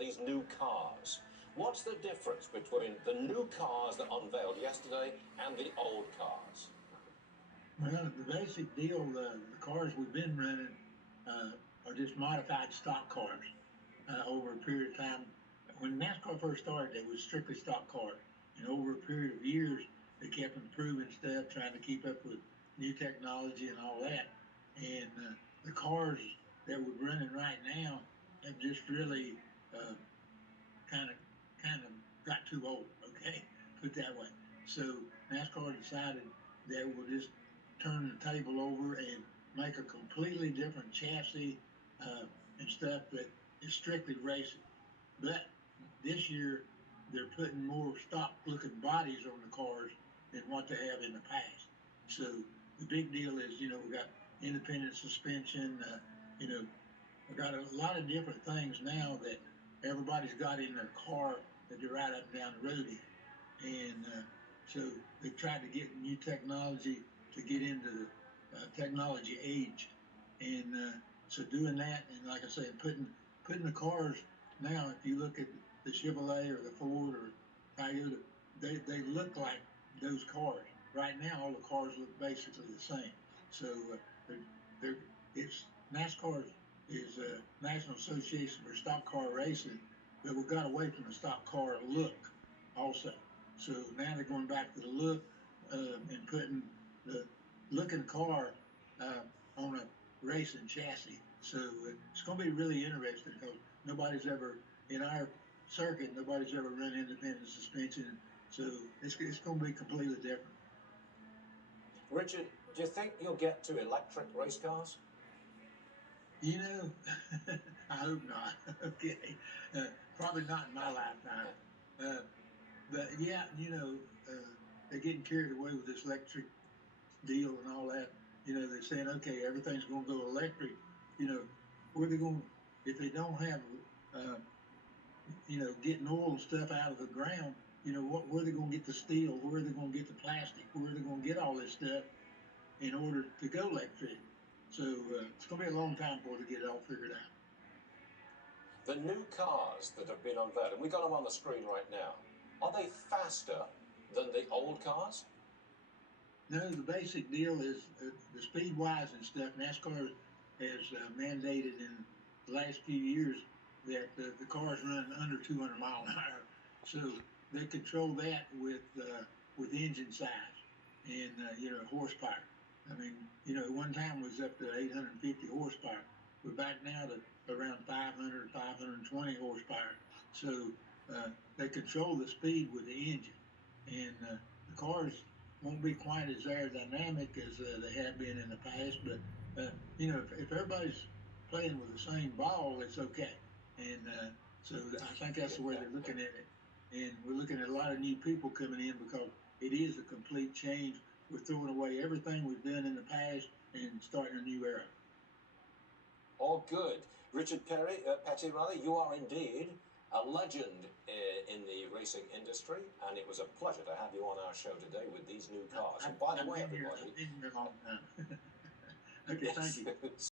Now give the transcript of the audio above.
these new cars. What's the difference between the new cars that unveiled yesterday and the old cars? Well, the basic deal, the cars we've been running are just modified stock cars over a period of time. When NASCAR first started, they was strictly stock cars. And over a period of years, they kept improving stuff, trying to keep up with new technology and all that. And the cars that we're running right now have just really kind of got too old, okay? Put it that way. So NASCAR decided that we'll just turn the table over and make a completely different chassis and stuff that is strictly racing. But this year, they're putting more stock-looking bodies on the cars than what they have in the past. So the big deal is, we got independent suspension. We got a lot of different things now that everybody's got in their car that they ride up and down the road in. And so they've tried to get new technology to get into the technology age. And so doing that, and like I said, putting the cars now, if you look at the Chevrolet or the Ford or Toyota, they look like those cars. Right now, all the cars look basically the same. So it's NASCAR is National Association for Stock Car Racing, but we got away from the stock car look also. So now they're going back to the look and putting the looking car on a racing chassis. So it's going to be really interesting because nobody's ever, in our circuit, nobody's ever run independent suspension. So it's going to be completely different. Richard, do you think you'll get to electric race cars? I hope not. Okay. Probably not in my lifetime. But yeah, they're getting carried away with this electric deal and all that. They're saying, okay, everything's going to go electric. Where are they going, if they don't have, getting oil and stuff out of the ground, where are they going to get the steel? Where are they going to get the plastic? Where are they going to get all this stuff in order to go electric? So it's going to be a long time before they get it all figured out. The new cars that have been unveiled, and we got them on the screen right now, are they faster than the old cars? No, the basic deal is the speed-wise and stuff. NASCAR has mandated in the last few years that the cars run under 200 miles an hour. So they control that with engine size and horsepower. I mean, one time was up to 850 horsepower. We're back now to around 500, 520 horsepower. So they control the speed with the engine, and the cars won't be quite as aerodynamic as they have been in the past. But if everybody's playing with the same ball, it's okay. And so I think that's the way they're looking at it. And we're looking at a lot of new people coming in because it is a complete change. We're throwing away everything we've done in the past and starting a new era. All good. Richard Petty, you are indeed a legend in the racing industry, and it was a pleasure to have you on our show today with these new cars. And by the way, everybody... Okay, thank you.